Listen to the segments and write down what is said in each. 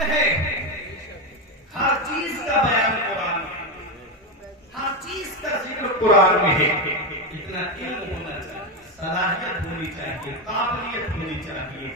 علم ہے، ہر چیز کا بیان قرآن میں، ہر چیز کا ذکر قرآن میں ہے. اتنا علم ہونا چاہیے، صلاحیت ہونی چاہیے، قابلیت ہونی چاہیے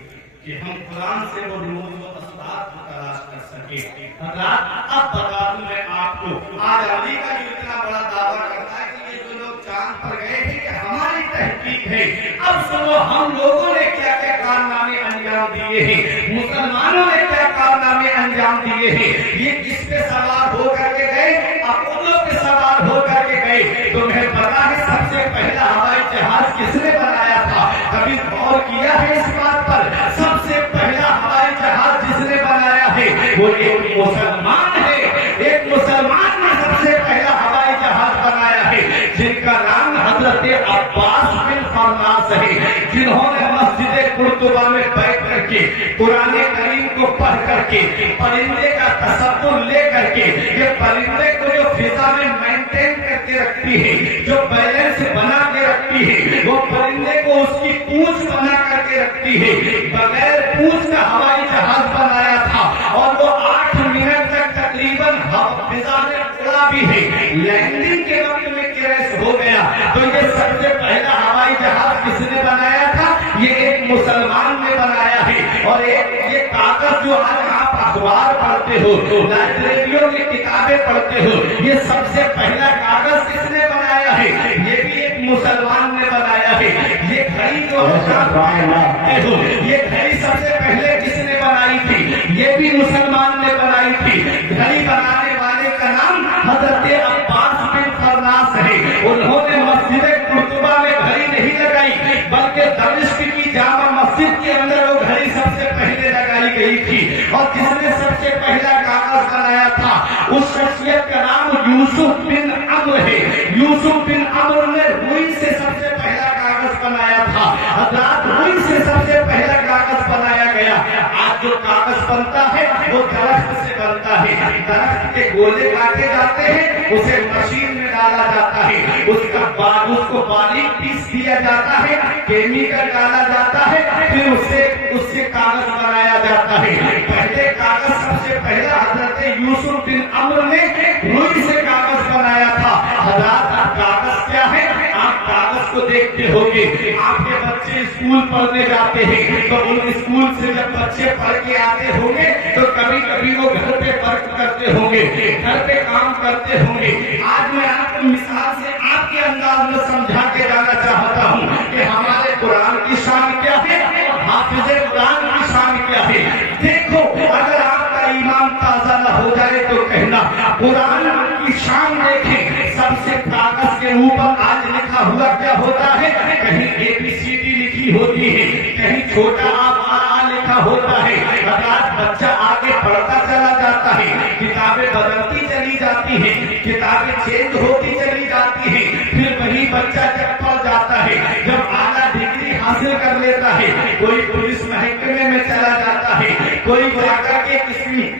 کہ ہم قرآن سے وہ رموز و اسباب کو تلاش کر سکیں. حضرات اب بتا دوں میں آپ کو، آج امریکہ جو اتنا بڑا دعویٰ کرتا ہے کہ یہ جو لوگ چاند پر گئے ہیں کہ ہماری تحقیق ہے. اب سنو ہم لوگوں نے کیا کیا کارنامے انجام دیے ہیں، مسلمانوں نے کیا کارنامے انجام دیے ہیں. یہ کس پہ سوار ہو کر کے گئے؟ اپولو پہ سوار ہو کر کے گئے. تمہیں پتا ہے سب سے پہلا ہوائی جہاز کس نے بنایا تھا؟ کبھی غور کیا ہے اس بات پر؟ سب سے پہلا ہوائی جہاز جس نے بنایا ہے وہ ایک مسلمان ہے. ایک مسلمان نے سب سے پہلا ہوائی جہاز بنایا ہے، جن کا نام حضرت عباس بن فرناس ہے، جنہوں نے مسجد قرطبہ میں بیٹھ کر کے قرآن کریم کو پڑھ کر کے پرندے کا تصور لے کر کے، یہ پرندے کو جو فضا میں مینٹین کر کے رکھتی ہے، جو بیلنس بنا کے رکھتی ہے، وہ پرندے کو اس کی پونچھ بنا کر کے رکھتی ہے، بغیر پونچھ کا ہوائی جہاز بنایا تھا. اور وہ 8 منٹ تک تقریباً فضا میں اڑا بھی ہے. لینڈنگ کے وقت میں کریش ہو گیا. تو یہ سب سے پہلا ہوائی جہاز کس نے بنایا تھا؟ یہ ایک مسلمان نے بنایا ہے. اور ایک یہ کاغذ جو آج آپ اخبار پڑھتے ہو، لائبریریوں کی کتابیں پڑھتے ہو، یہ سب سے پہلا کاغذ کس نے بنایا ہے؟ یہ بھی ایک مسلمان نے بنایا ہے. یہ گھڑی جو ہو، یہ گھڑی سب سے پہلے کس نے بنائی تھی؟ یہ بھی مسلمان نے بنائی تھی. گھڑی بنانے والے کا نام حضرت عباس بن فرناس ہے. انہوں نے مسجد قرطبہ میں گھڑی نہیں لگائی، بلکہ دمشق کی جامع مسجد کے اندر وہ گھڑی سب سے پہلے لگائی گئی تھی. اور جس نے سب سے پہلا کاغذ بنایا تھا اس شخصیت کا نام یوسف بن عمرو ہے. یوسف بن عمرو نے روئی سے سب سے پہلا کاغذ بنایا تھا. حضرات روئی سے سب سے پہلا کاغذ بنایا گیا. آج جو کاغذ بنتا ہے وہ درخت سے بنتا ہے. درخت کے گولے کاٹے جاتے ہیں، اسے مشین میں ڈالا جاتا ہے، اس کا بعد اس کو باریک پیس دیا جاتا ہے، کیمیکل ڈالا جاتا ہے، پھر اس سے کاغذ بنایا جاتا ہے. پہلے کاغذ سب سے پہلا حضرت یوسف بن عمرو نے روئی سے کاغذ بنایا تھا. حضرات اب کاغذ کیا ہے؟ آپ کاغذ کو دیکھتے ہوگے. آپ کے بچے اسکول پڑھنے جاتے ہیں تو ان اسکول سے جب بچے پڑھ کے آتے ہوں گے تو کبھی کبھی وہ گھر پہ ورک کرتے ہوں گے، گھر پہ کام کرتے ہوں گے. آج میں آپ کو مثال سے آپ کے انداز میں سمجھا کے جانا چاہتا ہوں کہ ہمارے قرآن کی شان کیا ہے، حافظ قرآن کی شان کیا ہے. دیکھو اگر آپ کا ایمان تازہ نہ ہو جائے تو کہنا. قرآن کی شان دیکھیں. سب سے کاغذ کے اوپر آج لکھا ہوا کیا ہوتا ہے؟ کہیں ABCD لکھی ہوتی ہے، کہیں چھوٹا آ لکھا ہوتا ہے. حضرات بچہ آگے پڑھتا چلا جاتا ہے، کتابیں بدلتی چلی جاتی ہیں، کتابیں چینج ہوتی چلی جاتی ہیں. پھر وہی بچہ جب پڑھ جاتا ہے، جب اعلیٰ ڈگری حاصل کر لیتا ہے، کوئی پولیس محکمے میں چلا جاتا ہے، کوئی جا کر کے کسی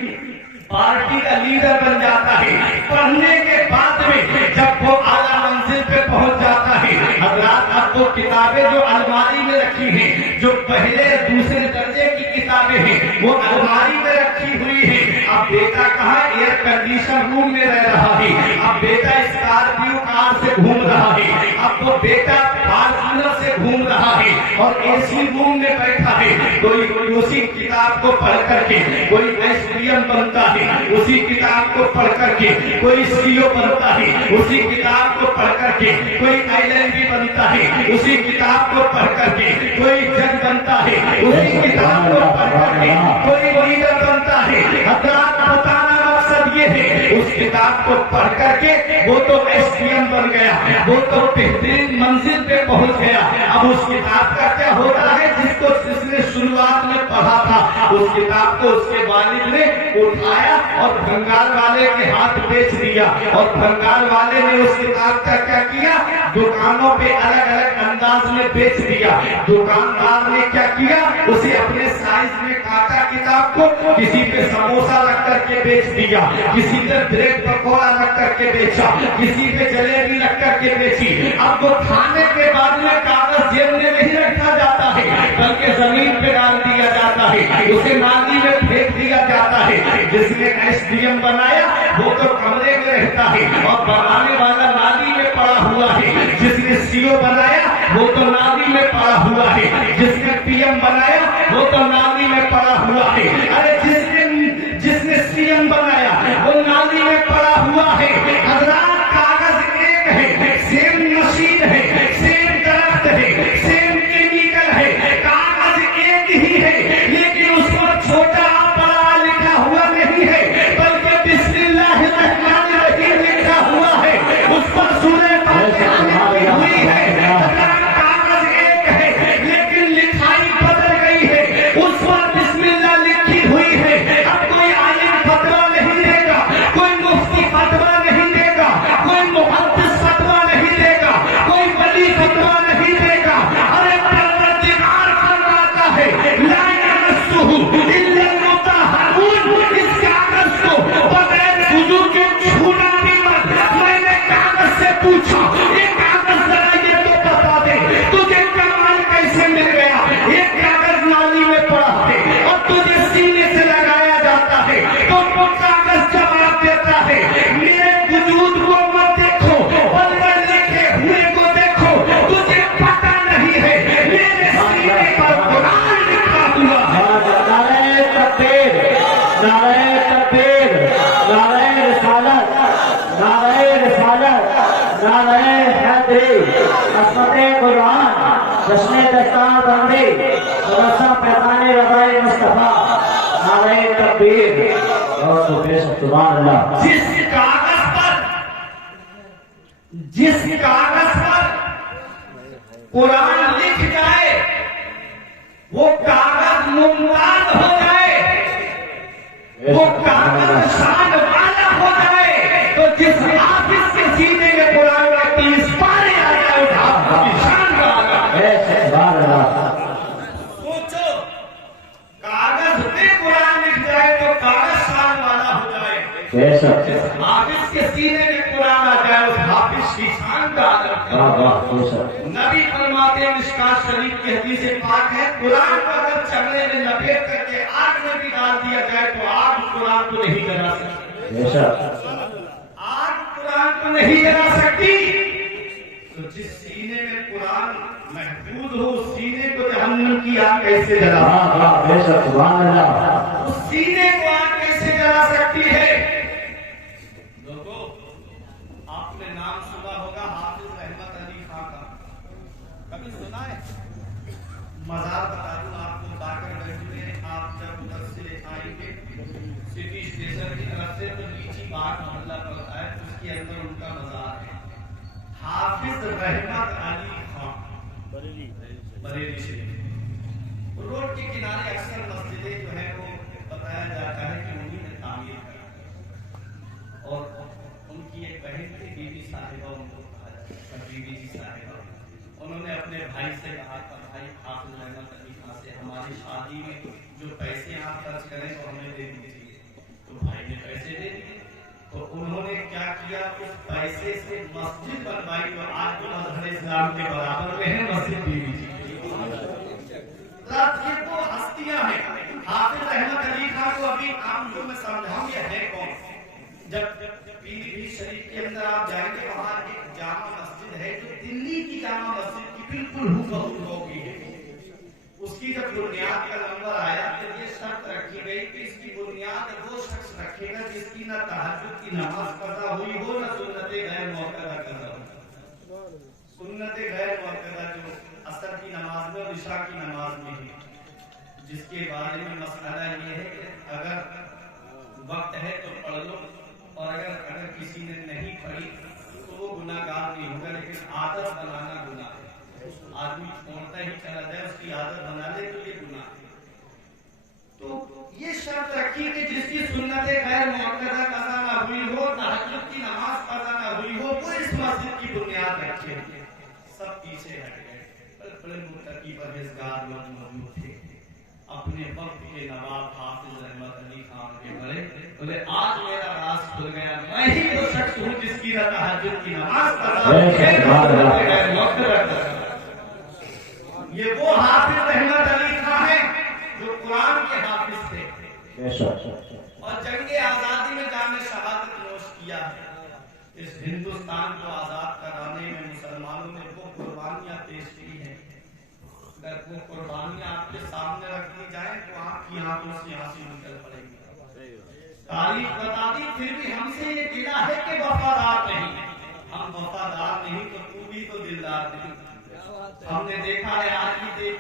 پارٹی کا لیڈر بن جاتا ہے. پڑھنے کے بعد میں جب وہ اعلیٰ منزل پہ پہنچ جاتا ہے، حضرات اب وہ کتابیں جو الماری میں رکھی ہیں، جو پہلے دوسرے درجے کی کتابیں ہیں، وہ الماری میں رکھی ہوئی ہیں. اب بیٹا کہاں ایئر کنڈیشن روم میں رہ رہا ہے، اب بیٹا اسکارپیو کار سے گھوم رہا ہے، اب وہ بیٹا فارچونر سے گھوم رہا ہے اور AC روم میں بیٹھا ہے. کوئی اسی کتاب کو پڑھ کر کے کوئی SDM بنتا ہے، اسی کتاب کو پڑھ کر کے کوئی CO بنتا ہے، اسی کتاب کو پڑھ کر کے کوئی LLB بنتا ہے، اسی کتاب کو پڑھ کر کے کوئی جج بنتا ہے، اسی کتاب کو پڑھ کر کے کوئی لیڈر بنتا ہے. حضرات بتانا مقصد یہ ہے، اس کتاب کو پڑھ کر کے وہ تو SDM بن گیا، وہ تو بہترین منزل پہ پہنچ گیا. اب اس کتاب کا کیا ہوتا ہے؟ جس نے شروعات میں پڑھا تھا اس کتاب کو اس کے والد نے اٹھایا اور بھنگار والے کے ہاتھ بیچ دیا. اور بھنگار والے نے اس کتاب کا کیا کیا؟ دکانوں پہ الگ الگ انداز میں بیچ دیا. دکاندار نے کیا کیا؟ اسے اپنے سائز میں کاٹا کتاب کو، کسی پہ سموسا رکھ کر کے بیچ دیا، کسی پہ بریڈ پکوڑا رکھ کر کے بیچا، کسی پہ جلیبی رکھ کر کے بیچی. اب وہ کھانے کے بعد میں کاغذ جیب میں نہیں رکھا جاتا ہے بلکہ زمین پہ ڈال دیا جاتا ہے، اسے نالی میں پھینک دیا جاتا ہے. جس نے SDM بنایا وہ تو کمرے میں رہتا ہے اور بنانے والا نادی میں پڑا ہوا ہے. جس نے CO بنایا وہ تو نادی میں پڑا ہوا ہے. جس نے PM بنایا وہ تو نادی میں پڑا ہوا ہے. ارے جس نے CM بنایا وہ نادی میں پڑا ہوا ہے. حضرات کاغذ ایک ہے, سیم مشین ہے, سیم درخت ہے, سیم کیمیکل ہے, کاغذ ایک ہی ہے, لیکن اس پر چھوٹا بڑا لکھا ہوا نہیں ہے بلکہ بسم اللہ الرحمن الرحیم لکھا ہوا ہے. اس پر سورہ فاتحہ لکھی ہوئی ہے. کاغذ ایک ہے لیکن لکھائی بدل گئی ہے. اس پر بسم اللہ لکھی ہوئی ہے. اب کوئی عالم فتویٰ نہیں دے گا, کوئی مفتی فتویٰ نہیں دے گا, کوئی محدث فتویٰ نہیں دے گا, کوئی ولی فتویٰ نہیں دے گا. ارے پروردگار فرماتا ہے لا یمسہ الا المطہرون. اس کاغذ کو بغیر وضو کے چھونا بھی مت. میں نے کاغذ سے پوچھا یہ کاغذ ذرا یہ تو بتا دے تجھے کمال کیسے مل گیا. یہ کاغذ نالی میں پڑا ہے اور تجھے سینے سے لگایا جاتا ہے تو وہ کاغذ جواب دیتا ہے میرے وجود کو مت دیکھو بلکہ لکھے ہوئے کو دیکھو. تجھے پتہ نہیں ہے میرے سینے پر قرآن لکھا ہوا ہے. نعرہ تکبیر, نعرہ تکبیر, نعرہ رسالت, نعرہ رسالت, نعرہ حیدری, عصمت قرآن, جشن دستار بندی, مدرسہ پیغام رضائے مصطفیٰ. نعرہ تکبیر اور تو پیش سبحان اللہ. جس کاغذ پر قرآن لکھ جائے وہ کاغذ ممتاز ہو جائے, وہ کاغذ شان والا ہو جائے, تو جس حافظ کے سینے میں قرآن کا 30 پارے آ جائے اس حافظ کی شان والا. سبحان اللہ. سوچو کاغذ پہ قرآن لکھ جائے تو کاغذ شان والا ہو جائے. بے شک. حافظ کے سینے میں قرآن آ جائے اس حافظ کی شان کا نبی فرماتے ہیں مشکات شریف کی حدیث پاک ہے قرآن کو اگر چمڑے میں لپیٹ کر کے آگ میں بھی ڈال دیا جائے تو آگ قرآن کو نہیں جلا سکتی. بے شک. آگ قرآن کو نہیں جلا سکتی. تو جس سینے میں قرآن محفوظ ہو اس سینے کو جہنم کی آگ کیسے جلا, بے شک سبحان اللہ. اس سینے کو آگ کیسے جلا سکتی ہے. آپ نے نام سنا ہوگا حافظ رحمت علی خان کا, کبھی سنا ہے؟ مزار بتا دوں آپ کو, باقر گنج میں آپ جب ادھر سے آئیں گے سٹی اسٹیشن کی طرف سے تو لیچی باغ محلہ پڑتا ہے, اس کے اندر ان کا مزار ہے. حافظ رحمت علی خان بریلی شریف. روڈ کے کنارے اکثر مسجدیں جو ہے وہ بتایا جاتا ہے کہ انہی نے تعمیر کر, اور ان کی ایک بہن تھی بی بی صاحبہ, ان کو کہا جاتا ہے بی بی جی صاحبہ. انہوں نے اپنے بھائی سے کہا کہ بھائی حافظ رحمت علی خان سے ہماری شادی میں جو پیسے آپ خرچ کریں تو ہمیں دے دیجیے. تو بھائی نے پیسے دے دیے. تو انہوں نے کیا کیا, اس پیسے سے مسجد بنوائی جو آج تو مظہر اسلام کے برابر میں ہے, مسجد بی بی جی. یہ وہ ہستیاں ہیں. حافظ رحمت علی خان کو ابھی آپ کو میں سمجھاؤں یہ ہے کون. جب پیلی بھیت شریف کے اندر آپ جائیں گے وہاں ایک جامع مسجد ہے جو دلی کی جامع مسجد کی بالکل ہو ہوگی ہے. اس کی جب بنیاد کا نمبر آیا تو یہ شرط رکھی گئی کہ اس کی بنیاد وہ شخص رکھے گا جس کی نہ تہجد کی نماز قضا ہوئی ہو نہ سنت غیر موقعہ قضا ہو. سنت غیر موقعہ جو عصر کی نماز میں اور عشاء کی نماز میں ہے, جس کے بارے میں مسئلہ یہ ہے کہ اگر وقت ہے تو پڑھ لو, اور اگر کسی نے نہیں پڑھی تو وہ گناہ گار نہیں ہوگا, لیکن عادت بنانا گناہ ہے. آدمی چھوڑتا ہی چلا جائے, اس کی عادت بنا لے تو یہ گناہ ہے. تو یہ شرط رکھی کہ جس کی سنت غیر موقعہ قضا نہ ہوئی ہو, تہجد کی نماز قضا نہ ہوئی ہو, وہ اس مسجد کی بنیاد رکھے. سب پیچھے ہٹ گئے. بڑے متقی پرہیزگار لوگ موجود تھے. اپنے وقت کے نواب حافظ رحمت علی خان کے بڑے آج میرا راز کھل گیا, میں ہی وہ شخص ہوں جس کی تہجد کی نماز قضا ہے. یہ وہ حافظ رحمت علی خان ہے جو قرآن کے حافظ تھے. اور جنگ آزادی میں جان شہادت نوش کیا ہے۔ اس ہندوستان کو آزاد کرانے میں مسلمانوں نے وہ قربانیاں پیش کی ہیں، اگر وہ قربانیاں آپ کے سامنے رکھ دی جائیں تو آپ کی آنکھوں سے آنسو نکل پڑیں گے۔ تاریخ بتا دی، پھر بھی ہم سے یہ گلا ہے کہ وفادار نہیں۔ ہم وفادار نہیں تو تو بھی تو دلدار نہیں۔ ہم نے دیکھا ہے آج بھی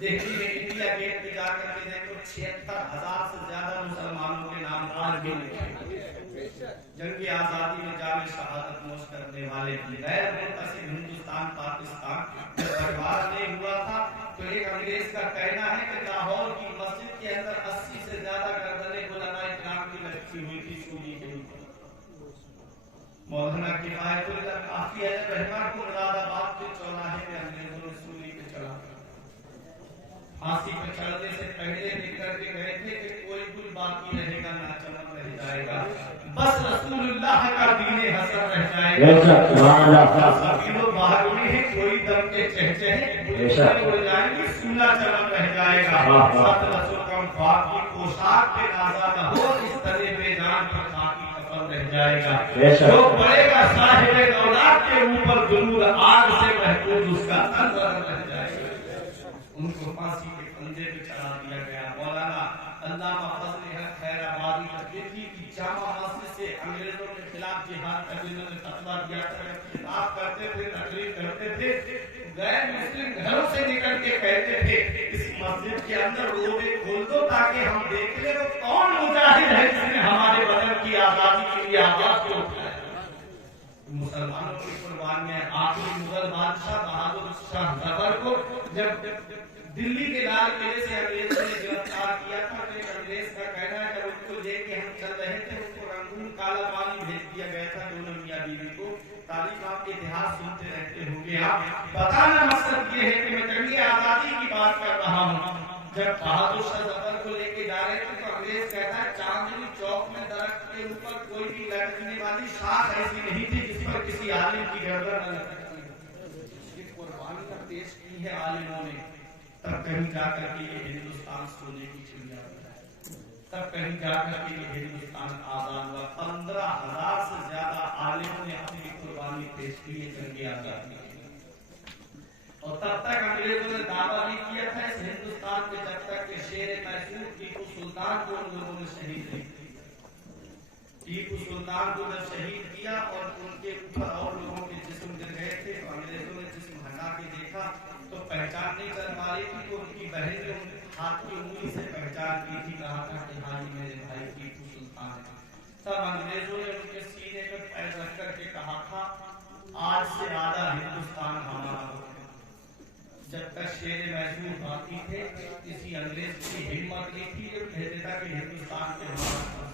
دہلی میں انڈیا گیٹ پہ جا کر کے دیکھو 76,000 سے زیادہ مسلمانوں کے نام آج بھی جنگ آزادی میں جان شہادت نوش کرنے والے غیر منتشر ہندوستان پاکستان برباد نہیں ہوا تھا تو ایک انگریز کا کہنا ہے کہ لاہور کی مسجد کے اندر 80 سے زیادہ گردنیں علماء کرام کی لٹکی ہوئی تھی سولی کے اوپر۔ مولانا کفایت اللہ کافی رحمہ کو مراد آباد کے چوراہے میں انگریزوں نے سولی پہ چڑھا کر پھانسی پہ چڑھنے سے پہلے لکھ کر کے گئے تھے کہ کوئی گل باقی رہے گا نہ چمک رہ جائے گا، بس رسول اللہ کا دین حسن رہ جائے گا۔ سبھی لوگ باہر ہوئے ہیں، کوئی دم کے چہچہے گلشن اڑ جائیں گی، سونا چمک رہ جائے گا۔ سات رسول کم خواب کی پوشاک پہ آزاد ہو، اس طرح بے جان پر خاکی کفن رہ جائے گا۔ جو پڑے گا صاحب دولت کے اوپر ضرور آگ سے محفوظ اس کا نظر رہ جائے گا۔ ان کو پھانسی کے پھندے پہ چڑھا دیا گیا۔ مولانا علامہ فضل حق خیر آبادی دہلی کی جامع مسجد سے انگریزوں کے خلاف جہاد کا انہوں نے فتویٰ دیا تھا، خطاب کرتے تھے، تقریر کرتے تھے، غیر مسلم گھروں سے نکل کے کہتے تھے اس مسجد کے اندر روزے کھول دو تاکہ ہم دیکھ لیں وہ کون مجاہد ہے جس نے ہمارے بدن کی آزادی کے لیے آواز کو اٹھایا۔ مسلمانوں کی قربانیاں آخری مغل بادشاہ بہادر شاہ ظفر کو جب دلی کے لال قلعے سے انگریزوں نے گرفتار کیا تھا تو ایک انگریز کا کہنا ہے جب ان کو لے کے ہم چل رہے تھے ان کو رنگون کالا پانی بھیج دیا گیا تھا دونوں میاں بیوی کو۔ تاریخ آپ کے اتہاس سنتے رہتے ہوں گے آپ، بتانا مقصد یہ ہے کہ میں جنگ آزادی کی بات کر رہا ہوں۔ جب بہادر شاہ ظفر کو لے کے جا رہے تھے تو انگریز کہتا ہے چاندنی چوک میں درخت کے اوپر کوئی بھی لٹکنے والی شاخ ایسی نہیں تھی جس پر کسی عالم کی گردن نہ لٹکتی۔ یہ قربانیاں پیش کی ہے عالموں نے، تب کہیں جا کر کے یہ ہندوستان سونے کی چڑیا بنا ہے، تب کہیں جا کر کے یہ ہندوستان آزاد ہوا۔ 15,000 سے زیادہ عالموں نے اپنی قربانی پیش کی ہے جنگ آزادی کے لیے۔ اور تب تک انگریزوں نے دعویٰ بھی کیا تھا اس ہندوستان کے جب تک کہ شیر میسور ٹیپو سلطان کو ان لوگوں نے شہید نہیں کیا۔ ٹیپو سلطان کو جب شہید کیا اور ان کے اوپر اور لوگوں کے جسم گر گئے تھے تو انگریزوں نے جسم ہٹا کے دیکھا تو پہچان نہیں کر پا رہی تھی، تو ان کی بہن نے ان ہاتھ کی انگلی سے پہچان کی تھی، کہا تھا کہ ہاں یہ میرے بھائی ٹیپو سلطان ہے۔ تب انگریزوں نے ان کے سینے پر پیر رکھ کر کے کہا تھا آج سے آدھا ہندوستان ہمارا ہو گیا۔ جب تک شیر محسوس باقی تھے کسی انگریز کی ہمت نہیں تھی جو کہتے تھا کہ ہندوستان کے ہمارا،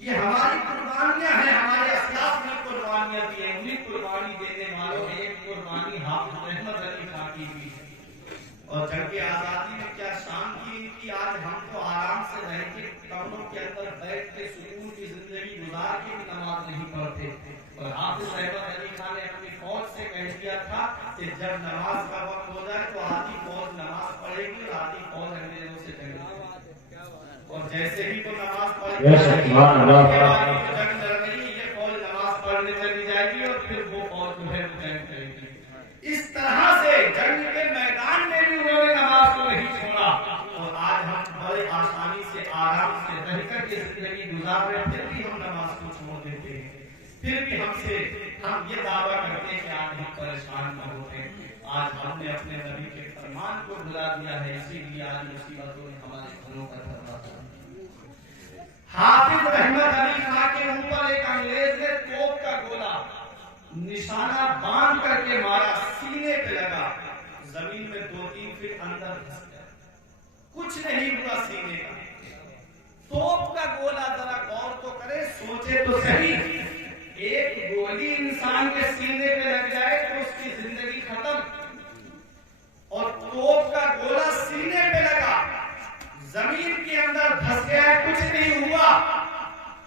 یہ ہماری قربانیاں ہیں، ہمارے اسلاف نے قربانیاں دی ہیں۔ انہیں قربانی دینے والوں میں ایک قربانی حافظ احمد علی خان کی بھی ہے۔ اور جنگ آزادی میں کیا شان کی ان کی، آج ہم تو آرام سے رہ کے کمروں کے اندر بیٹھ کے سکون کی زندگی گزار کے بھی نماز نہیں پڑھتے، اور حافظ احمد علی خان نے اپنی فوج سے کہہ دیا تھا کہ جب نماز کا وقت ہو جائے تو آدھی فوج نماز پڑھے گی اور آدھی فوج انگریزوں سے جنگ لڑے گی، اور جیسے ہی وہ نماز پڑھ گی جنگ لڑ رہی یہ فوج نماز پڑھنے چلی جائے گی اور پھر وہ فوج جو ہے جنگ کرے گی۔ اس طرح سے جنگ کے میدان میں بھی انہوں نے نماز کو نہیں چھوڑا، اور آج ہم بڑے آسانی سے آرام سے رہ کر کے زندگی گزار رہے پھر بھی ہم نماز کو چھوڑ دیتے ہیں، پھر بھی ہم یہ دعویٰ کرتے ہیں کہ آج ہم پریشان نہ ہوتے۔ آج ہم نے اپنے نبی کے فرمان کو بھلا دیا ہے، اسی لیے آج مصیبتوں نے ہمارے گھروں کا دروازہ۔ حافظ احمد علی خان کے اوپر ایک انگریز نے توپ کا گولا نشانہ باندھ کر کے مارا، سینے پہ لگا، زمین میں 2-3 فٹ اندر گھس گیا، کچھ نہیں ہوا سینے کا۔ توپ کا گولا ذرا غور تو کرے، سوچے تو صحیح، ایک گولی انسان کے سینے پہ لگ جائے تو اس کی زندگی ختم، اور توپ کا گولا سینے پہ لگا، زمین کے اندر دھس گیا، کچھ نہیں ہوا۔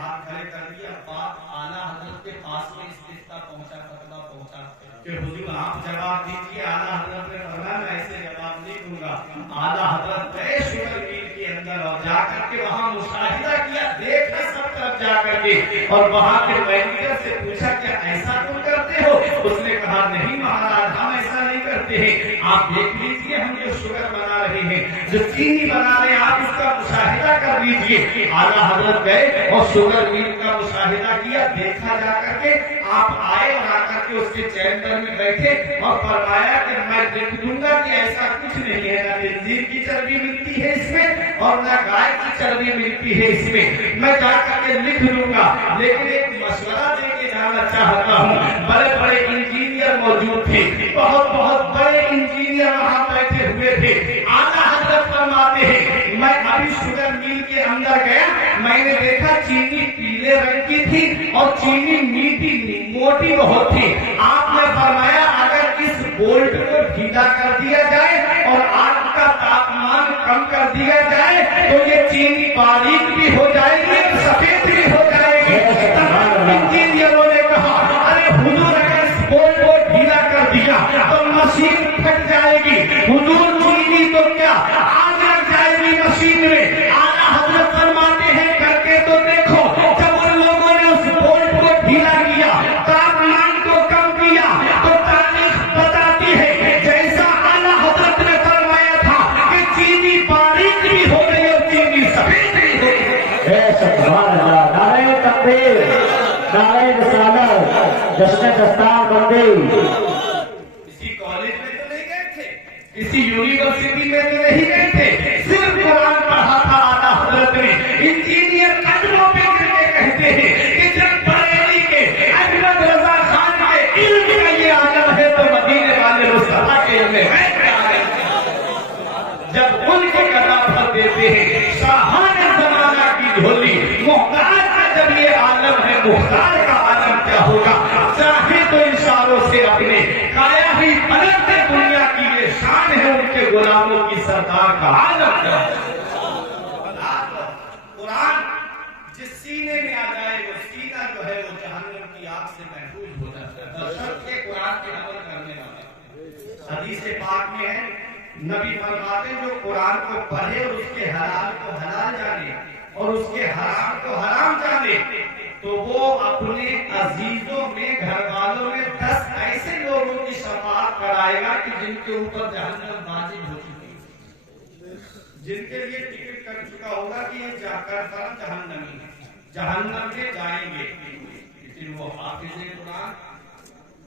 ہاتھ کھڑے کر دیا، بات اعلیٰ حضرت کے پاس میں استفتاء پہنچا، فتویٰ پہنچا کہ حضور آپ جواب دیجیے۔ اعلیٰ حضرت نے فرمایا میں ایسے جواب نہیں دوں گا۔ اعلیٰ حضرت گئے شوگر میل کے اندر اور جا کر کے وہاں مشاہدہ کیا، دیکھا سب طرف جا کر کے، اور وہاں کے مینیجر سے پوچھا کیا ایسا تم کرتے ہو؟ اس نے کہا نہیں مہاراج ہم ایسا نہیں کرتے ہیں، آپ دیکھ لیجیے ہم جو شوگر بنا رہے ہیں، جو چینی بنا رہے ہیں، آپ اس کا مشاہدہ کر لیجیے۔ اعلیٰ حضرت گئے اور شوگر میل کا مشاہدہ کیا، دیکھا جا کر کے، آپ آئے اور آ کر کے اس کے چیمبر میں بیٹھے اور فرمایا کہ میں دیکھ دوں گا کہ ایسا کچھ نہیں ہے، نہ خنزیر کی چربی ملتی ہے اس میں اور نہ گائے کی چربی ملتی ہے اس میں جا کر کے لکھ لوں گا، لیکن ایک مشورہ دے کے جانا چاہتا ہوں۔ بڑے بڑے انجینئر موجود تھے، بہت بہت بڑے انجینئر وہاں بیٹھے ہوئے تھے۔ اعلیٰ حضرت فرماتے ہیں میں ابھی شوگر میل کے اندر گیا، میں نے دیکھا چینی پیلے رنگ کی تھی اور چینی میٹھی موٹی بہت تھی۔ آپ نے فرمایا اگر اس بولٹ کو ڈھیلا کر دیا جائے اور آگ کا تاپمان کم کر دیا جائے تو یہ چینی باریک بھی ہو جائے گی، سفید بھی ہو جائے گی۔ انجینئروں نے کہا ارے حضور اگر اس بولٹ کو ڈھیلا کر دیا تو مشین پھٹ جائے گی، حضور چینی تو کیا آگ لگ جائے گی مشین میں۔ اعلیٰ حضرت فرماتے ہیں کر کے تو دیکھو، جب ان لوگوں نے اس بولٹ کو ڈھیلا کیا، تاپمان کو کم کیا، تو تاریخ بتاتی ہے جیسا اعلیٰ حضرت نے فرمایا تھا کہ چینی باریک بھی ہو گئی اور چینی سفید بھی ہو گئی۔ سبحان اللہ، نعرہ تکبیر، نعرہ رسالت، جشن دستار بندی۔ کسی کالج میں تو نہیں گئے تھے، کسی یونیورسٹی میں تو نہیں گئے تھے، صرف قرآن پڑھا تھا اعلیٰ حضرت نے۔ انجینئر قدموں پہ گر کے کہتے ہیں کہ جب بریلی کے احمد رضا خان کے علم کا یہ عالم ہے تو مدینے والے مصطفیٰ کے علم ہے کیا ہے؟ جب ان کے قدم پر دیتے ہیں شاہان زمانہ کی جھولی، محتاج کا جب یہ عالم ہے، مختار کا عالم کیا ہوگا؟ چاہے تو اشاروں سے اپنے کایا ہی پلٹ دے، دنیا کی یہ شان ہے ان کے غلاموں کی سردار کا عالم کیا ہے؟ قرآن جس سینے میں آ جائے وہ سینہ جو ہے وہ جہنم کی آگ سے محفوظ ہو جاتا ہے، بشرط کے قرآن کے عمل کرنے والا۔ حدیث پاک میں ہے نبی فرماتے جو قرآن کو پڑھے اور اس کے حلال کو حلال جانے اور اس کے حرام کو حرام جانے تو وہ اپنے عزیزوں میں، گھر والوں میں 10 ایسے لوگوں کی شفاعت کرائے گا کہ جن کے اوپر جہنم واجب ہو چکی ہے، جن کے لیے ٹکٹ کر چکا ہوگا کہ یہ جا کر جہنمی جہنم میں جائیں گے، لیکن وہ حافظ قرآن،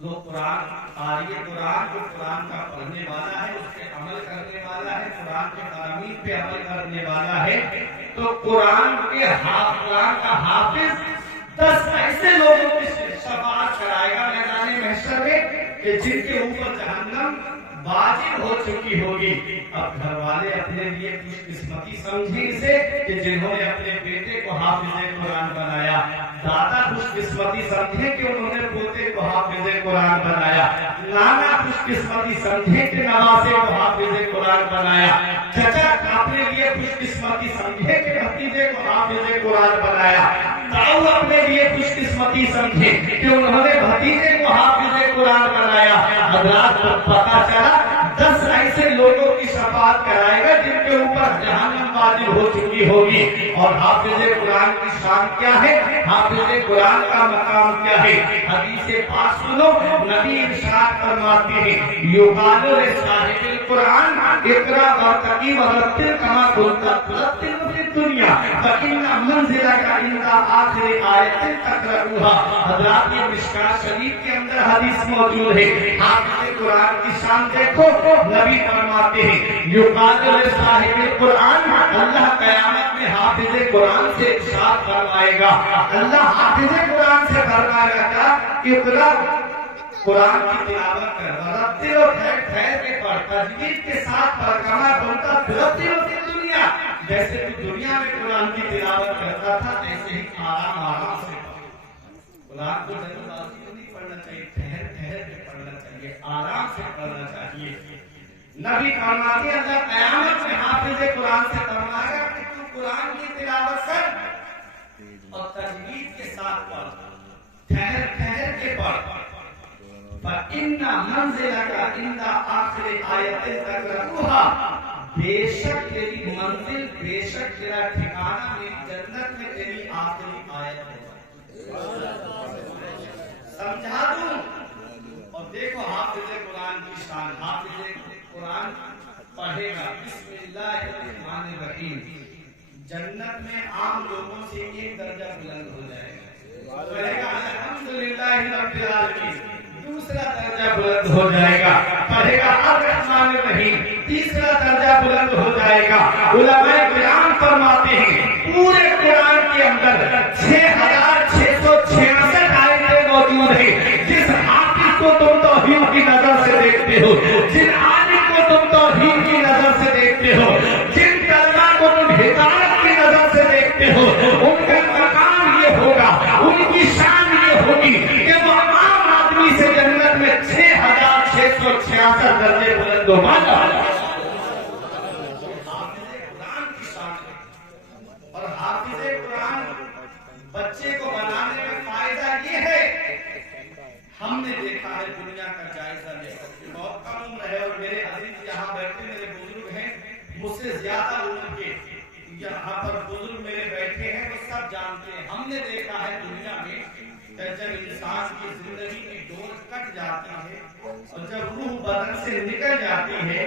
جو قرآن قاری قرآن، جو قرآن کا پڑھنے والا ہے، اس پہ عمل کرنے والا ہے، قرآن کے فرامین پہ عمل کرنے والا ہے، تو قرآن کا حافظ 10 ایسے لوگوں کی شفاعت کرائے گا میدان محشر میں کہ جن کے اوپر جہنم واجب ہو چکی ہوگی۔ اب گھر والے اپنے لیے خوش قسمتی سمجھیں اسے کہ جنہوں نے اپنے بیٹے کو حافظ قرآن بنایا، دادا خوش قسمتی سمجھے کہ انہوں نے پوتے کو حافظ قرآن بنایا، نانا خوش قسمتی سمجھے کہ نواسے کو حافظ قرآن بنایا، چچا اپنے لیے خوش قسمتی سمجھے کہ بھتیجے کو حافظ قرآن بنایا، تاؤ اپنے لیے خوش قسمتی سمجھے کہ انہوں نے بھتیجے کو حافظ قرآن بنایا۔ حضرات کو پتا چلا 10 ایسے لوگوں کی شفاعت کرائے گا جن کے اوپر جہنم واجب ہو چکی ہوگی۔ اور حافظ قرآن کی شان کیا ہے، حافظ قرآن کا مقام کیا ہے؟ حدیث پاک سنو، نبی ارشاد فرماتے ہیں یقال لصاحب القرآن اقرا وارتقی ورتل کما كنت ترتل فی الدنیا فإن منزلک عند آخر آیت تقرؤها۔ حضرات یہ مشکات شریف کے اندر حدیث موجود ہے۔ حافظ قرآن کی شان دیکھو، نبی فرماتے ہیں یقال لصاحب القرآن، اللہ قیامت میں حافظ قرآن سے ارشاد فرمائے گا، اللہ حافظ قرآن سے فرمائے گا کیا؟ اقرا، قرآن کی تلاوت کر، ورتل اور ٹھہر کے پڑھ، تجوید کے ساتھ پڑھ، کما بولتا ترتل فی الدنیا، جیسے کہ دنیا میں قرآن کی تلاوت کرتا تھا ایسے ہی آرام سے پڑھ۔ قرآن کو جلد بازی نہیں پڑھنا چاہیے، ٹھہر کے پڑھنا چاہیے، آرام سے پڑھنا چاہیے۔ نبی فرماتے ہیں اللہ قیامت میں حافظ قرآن سے فرمائے گا کہ تو قرآن کی تلاوت کر، اور تجوید کے ساتھ پڑھ، ٹھہر ٹھہر کے پڑھ۔ فَإِنَّ مَنزِلَكَ عِنْدَ آخِرِ آیَةٍ تَقْرَؤُهَا، بے شک تیری منزل، بے شک تیرا ٹھکانہ میری جنت میں تیری آخری آیت ہوگا۔ سمجھا دوں؟ اور دیکھو حافظ قرآن کی شان، حافظ قرآن پڑھے گا بسم اللہ الرحمن الرحیم، جنت میں عام لوگوں سے ایک درجہ بلند ہو جائے گا، پڑھے گا الحمدللہ رب العالمین، دوسرا درجہ بلند ہو جائے گا، پڑھے گا الرحمن الرحیم، تیسرا درجہ بلند ہو جائے گا۔ علماء کرام فرماتے ہیں پورے قرآن کے اندر 6666 آیتیں موجود ہیں۔ جس حافظ کو تم توحید کی نظر سے دیکھتے ہو، جن عالم کو تم توحید کی نظر سے دیکھتے ہو، جن طلبا کو تم ہدایت کی نظر سے دیکھتے ہو، ان کا مقام یہ ہوگا، ان کی شان یہ ہوگی کہ وہ عام آدمی سے جنت میں 6666 درجے بلند ہو۔ اور حافظ قرآن بچے کو بنانے میں فائدہ یہ ہے، ہم نے دیکھا ہے دنیا کا جائزہ لے کر بہت کم عمر ہے، اور میرے عزیز یہاں بیٹھے میرے بزرگ ہیں مجھ سے زیادہ عمر کے، یہاں پر بزرگ میرے بیٹھے ہیں وہ سب جانتے ہیں۔ ہم نے دیکھا ہے دنیا میں کہ جب انسان کی زندگی کی ڈور کٹ جاتی ہے اور جب روح بدن سے نکل جاتی ہے،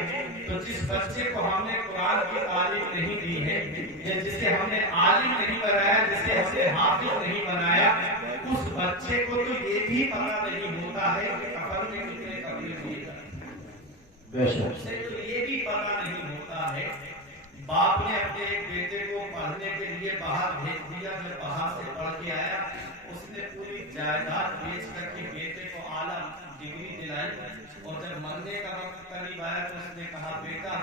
تو جس بچے کو ہم نے قرآن کی تعلیم نہیں دی ہے، یا جسے ہم نے عالم نہیں بنایا، جسے ہم نے حافظ نہیں بنایا، اس بچے کو تو یہ بھی پتہ نہیں ہوتا ہے کہ کفن میں کتنے کپڑے ہوئے ہیں، اسے تو یہ بھی پتہ نہیں ہوتا ہے۔ باپ نے اپنے ایک بیٹے کو پڑھنے کے لیے باہر بھیج دیا، جب باہر سے پڑھ کے آیا اس نے پوری جائیداد بیچ کر کے بیٹے کو اعلیٰ ڈگری دلائی، اور جب مرنے کا وقت قریب آیا تو اس نے کہا بیٹا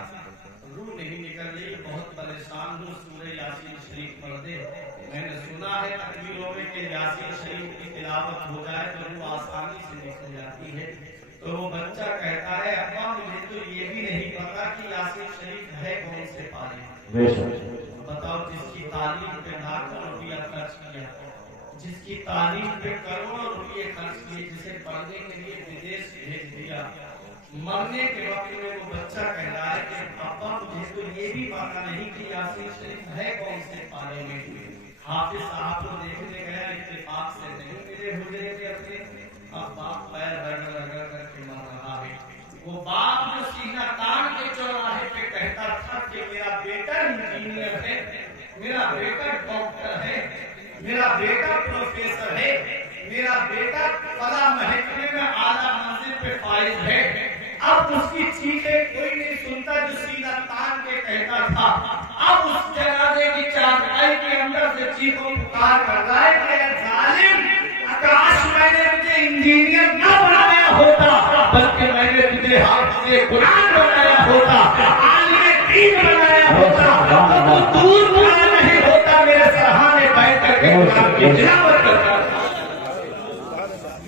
روح نہیں نکل رہی، بہت پریشان ہوں، سورہ یاسین شریف پڑھ دے، میں نے سنا ہے تکبیروں میں کہ یاسین شریف کی تلاوت ہو جائے تو روح آسانی سے نکل جاتی ہے۔ تو وہ بچہ کہتا ہے ابا مجھے تو یہ بھی نہیں پتا کہ یاسین شریف ہے کون سے پارے۔ بتاؤ جس کی تعلیم پہ لاکھوں روپیہ خرچ کیا، جس کی تعلیم پہ کروڑوں روپئے خرچ کیے، جسے پڑھنے کے لیے ودیش بھیج دیا، مرنے کے وقت میں وہ بچہ کہہ رہا ہے کہ ابا مجھے تو یہ بھی پتا نہیں کہ یاسین شریف ہے کون سے پارے میں۔ حافظ صاحب کو دیکھنے گیا، اتفاق سے نہیں ملے ہوئے تھے اپنے، اب باپ پیر رگڑ رگڑ کر کے مر رہا ہے۔ وہ باپ جو سینہ تان کے چوراہے پہ کہتا تھا کہ میرا بیٹا انجینئر ہے، میرا بیٹا ڈاکٹر ہے، میرا بیٹا پروفیسر ہے، میرا بیٹا فلاں محکمے میں اعلیٰ منزل پہ فائز ہے، اب اس کی چیخیں کوئی نہیں سنتا جو سینہ تان کے کہتا تھا، اب اس جنازے کی چارپائی کے اندر سے چیخوں پکار کر رہا ہے کہ اے ظالم، کاش میں نے تجھے انجینئر نہ بنایا ہوتا، بلکہ میں نے تجھے حافظ قرآن بنایا ہوتا، عالم دین بنایا ہوتا، تو دور کھڑا نہیں ہوتا، میرے سرہانے بیٹھ کر کے قرآن کی تلاوت کرتا۔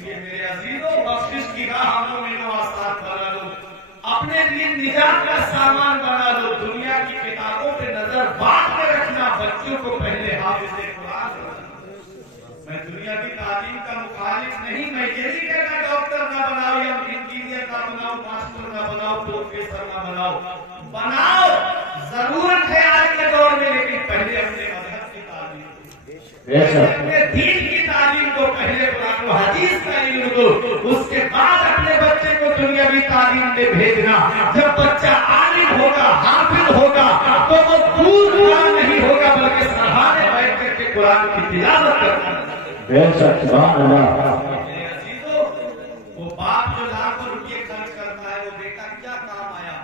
یہ میرے عزیزوں بخشش کی راہ مومنوں آسان بنا لو، اپنے لیے نجات کا سامان بنا لو، دنیا کی کتابوں پہ نظر بعد میں رکھنا، بچوں کو پہلے حافظ قرآن بنانا۔ میں دنیا کی تعلیم کا مخالف نہیں، میں یہ نہیں کہتا ڈاکٹر نہ بناؤ یا انجینئر نہ بناؤ، ماسٹر نہ بناؤ، پروفیسر نہ بناؤ، بناؤ ضرورت ہے آج کے دور میں، لیکن پہلے اپنے مذہب کی تعلیم، اپنے دین کی تعلیم کو پہلے قرآن و حدیث کا علم دو، اس کے بعد اپنے بچے کو دنیاوی تعلیم میں بھیجنا۔ جب بچہ عالم ہوگا، حافظ ہوگا، تو وہ دور کھڑا نہیں ہوگا، بلکہ سرہانے بیٹھ کر کے قرآن کی تلاوت کرنا۔ میرے عزیزوں وہ باپ جو لاکھوں روپئے خرچ کرتا ہے، وہ بیٹا کیا کام آیا؟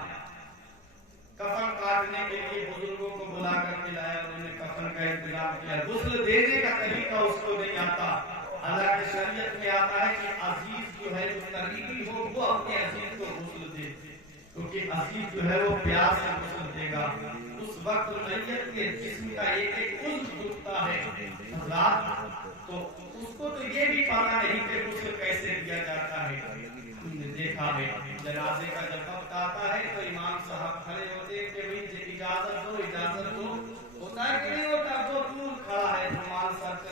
کفن کاٹنے کے لیے بزرگوں کو بلا کر کے لایا، انہوں نے کفن کا انتظام کیا، غسل دینے کا طریقہ اس کو نہیں آتا۔ حالانکہ شریعت میں آتا ہے کہ عزیز جو ہے جو قریبی ہو وہ اپنے عزیز کو غسل دے، کیونکہ عزیز جو ہے وہ پیار سے غسل دے گا۔ اس وقت میت کے جسم کا ایک ایک عضو ڈوبتا ہے، تو اس کو تو یہ بھی پتا نہیں کہ غسل کیسے کیا جاتا ہے۔ ہم نے دیکھا ہے جنازے کا جب وقت آتا ہے تو امام صاحب کھڑے ہوتے ہیں کہ بھائی اجازت دو، اجازت دو، ہوتا ہے کہ نہیں ہوتا؟ وہ دور کھڑا ہے، رومال سر پہ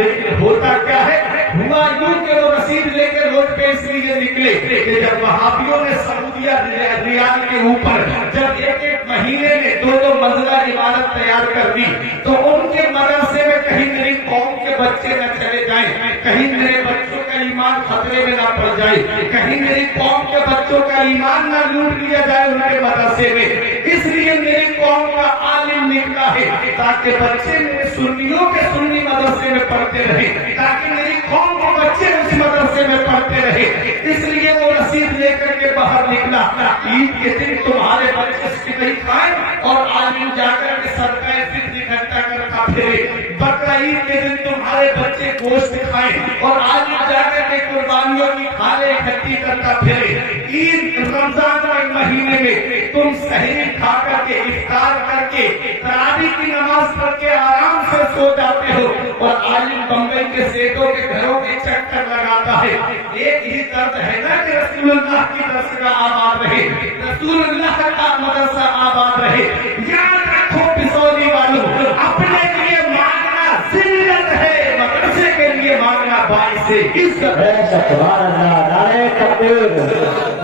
لیکن ہوتا کیا ہے، ہوا یوں کہ وہ رسید لے کے روڈ پہ اس لیے نکلے کہ جب وہابیوں نے سعودیہ ریال کے اوپر جب ایک ایک مہینے میں 2 منزلہ عمارت تیار کر دی تو ان کے مدرسے میں کہیں میری قوم کے بچے نہ چلے جائیں، کہیں میرے بچوں کا ایمان خطرے میں نہ پڑ جائے، کہیں میری قوم کے بچوں کا ایمان نہ لوٹ لیا جائے ان کے مدرسے میں، اس لیے میری قوم کا عالم نکلا ہے تاکہ بچے میرے سنیوں کے سنی مدرسے میں پڑھتے رہے، تاکہ میری قوم کے بچے اس مدرسے میں پڑھتے رہے، اس لیے وہ رسید لے کر کے باہر نکلا۔ عید کے دن تمہارے بچے سوئی کھائیں اور عالم جا کر کے صدقہ فطر اکٹھا کرتا پھرے، بقرعید کے دن تمہارے بچے گوشت کھائیں اور عالم جا کر کے قربانیوں کی کھالیں اکٹھی کرتا پھرے، عید رمضان کے مہینے میں تم سحری کھا کر کے افطار کر کے تراویح کی نماز پڑھ کے آرام سے سو جاتے ہو اور عالم بمبئی کے سیٹوں کے گھروں کے چکر لگاتا ہے۔ ایک ہی درد ہے نا کہ رسول اللہ کی درسگاہ آباد رہے، رسول اللہ کا مدرسہ آباد رہے۔ یاد رکھو بسولی والوں، اپنے لیے مانگنا ذلت ہے، مدرسے کے لیے مانگنا باعث عزت ہے۔ سبحان اللہ، نعرہ تکبیر،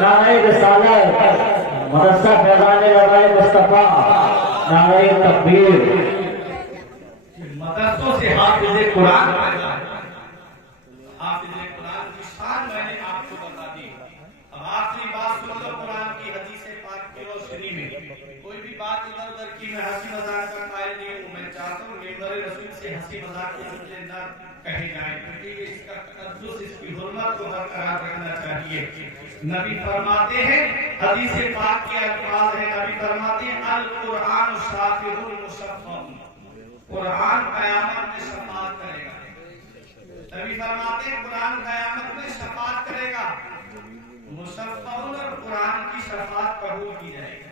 نعرہ رسالت، مدرسہ فیضان رضائے مصطفیٰ، نعرہ تکبیر۔ مدرسوں سے حافظ قرآن پیدا ہے، حافظ قرآن کی شان میں نے آپ کو بتا دی۔ اب آخری بات سن لو قرآن کی حدیث پاک کی روشنی میں، کوئی بھی بات ادھر ادھر کی میں ہنسی مذاق کا قائل نہیں ہوں، میں چاہتا ہوں ممبر رسول سے ہنسی مذاق کے جملے نہ کہے جائیں کیونکہ اس کا تقدس، اس کی حرمت کو برقرار رکھنا چاہیے۔ نبی فرماتے ہیں، حدیث پاک کے الفاظ ہیں، نبی فرماتے ہیں القرآن شافع المشفع، قرآن قیامت میں شفاعت کرے گا۔ نبی فرماتے ہیں قرآن قیامت میں شفاعت کرے گا، مشفع اور قرآن کی شفاعت قبول کی جائے گی۔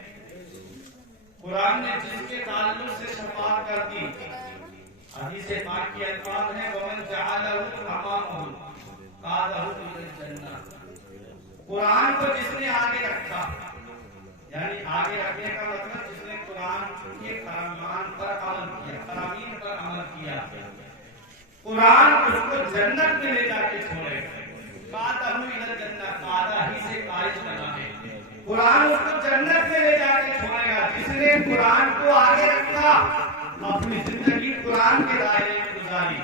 قرآن نے جس کے تعلق سے شفاعت کر دی، حدیث پاک کے الفاظ ہیں وَمَنْ جَعَلَهُ أَمَامَهُ قَادَهُ إِلَى الْجَنَّةِ، قرآن کو جس نے آگے رکھا، یعنی آگے رکھنے کا مطلب جس نے قرآن کے فرمان پر عمل کیا، فرامین پر عمل کیا، قرآن اس کو جنت میں لے جا کے چھوڑے گا۔ قَادَهُ إِلَى الْجَنَّةِ، قادہ ہی سے قائد بنا ہے، قرآن اس کو جنت میں لے جا کے چھوڑے گا۔ جس نے قرآن کو آگے رکھا، اپنی زندگی قرآن کے دائرے میں گزاری۔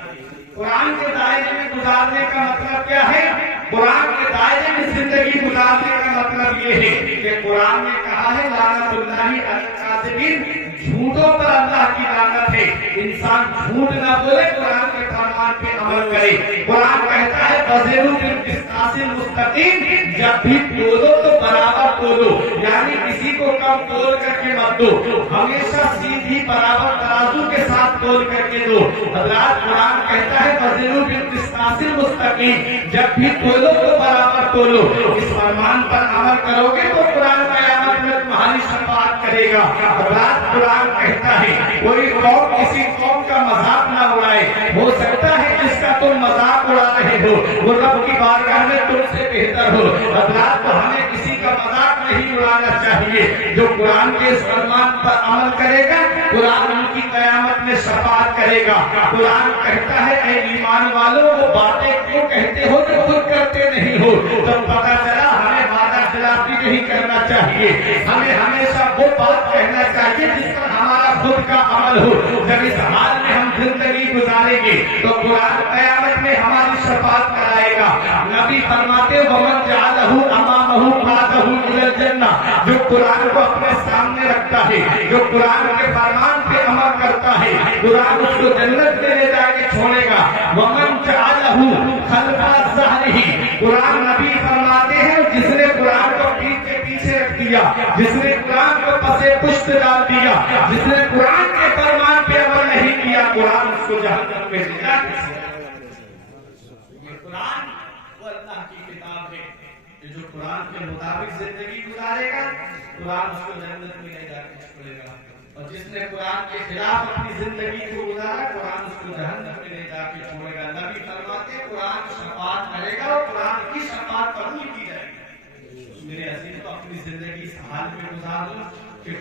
قرآن کے دائرے میں گزارنے کا مطلب کیا ہے؟ قرآن کے دائرے میں زندگی گزارنے کا مطلب یہ ہے کہ قرآن نے کہا ہے لعنت اللہ علی الکاذبین، جھوٹوں پر اللہ کی لعنت ہے۔ انسان جھوٹ نہ بولے، قرآن کے فرمان پہ عمل کرے۔ قرآن کہتا ہے وَزِنُوا بِالْقِسْطَاسِ الْمُسْتَقِيمِ، جب بھی تولو تو برابر تولو، یعنی کسی کو کم تول کر کے مت دو، ہمیشہ سیدھی برابر ترازو کے ساتھ تول کر کے دو۔ حضرات قرآن کہتا ہے وَزِنُوا بِالْقِسْطَاسِ الْمُسْتَقِيمِ، جب بھی تولو تو برابر تولو۔ اس فرمان پر عمل کرو گے تو قرآن قیامت میں تمہاری شفاعت کرے گا۔ حضرات قرآن کہتا ہے کوئی قوم کسی قوم کا مذاق نہ اڑائے، ہو سکتا ہے جس کا تم مذاق اڑا رہے ہو وہ رب کی بارگاہ میں تم سے بہتر ہو۔ حضرات تو ہمیں کسی کا مذاق نہیں اڑانا چاہیے۔ جو قرآن کے اس فرمان پر عمل کرے گا قرآن ان کی قیامت میں شفاعت کرے گا۔ قرآن کہتا ہے اے ایمان والوں وہ باتیں کیوں کہتے ہو جو خود کرتے نہیں ہو؟ جب پتا چلا ہمیں وعدہ خلافی نہیں کرنا چاہیے، ہمیں ہمیشہ وہ بات کہنا چاہیے جس پر ہمارا خود کا عمل ہو۔ جب اس حال میں ہم زندگی گزاریں گے تو قرآن قیامت میں ہماری شفاعت کرائے گا۔ نبی فرماتے وَمَنْ جَعَلَهُ أَمَامَهُ قَادَهُ إِلَى الْجَنَّةِ، جو قرآن کو اپنے سامنے رکھتا ہے، جو قرآن کے فرمان پہ عمل کرتا ہے، قرآن اس کو جنت میں لے جا کے چھوڑے گا۔ وَمَنْ جَعَلَهُ خَلْفَ ظَهْرِهِ، قرآن نبی فرماتے ہیں جس نے قرآن کو پیٹھ کے پیچھے رکھ دیا، جس نے قرآن کو پسے پشت ڈال دیا، جس نے قرآن کے فرمان پہ عمل نہیں کیا، قرآن اس کو جہنم میں لے جا کے یہ قرآن وہ اللہ کی کتاب ہے کہ جو قرآن کے مطابق زندگی گزارے گا قرآن اس کو جنت میں لے جا کے چھوڑے گا، اور جس نے قرآن کے خلاف اپنی زندگی کو گزارا قرآن اس کو جہنم میں لے جا کے چھوڑے گا۔ نبی فرماتے ہیں قرآن شفاعت کرے گا اور قرآن کی شفاعت قبول کی جائے گی۔ میرے عزیز تو اپنی زندگی اس حال میں گزار دو کہ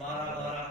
12-12,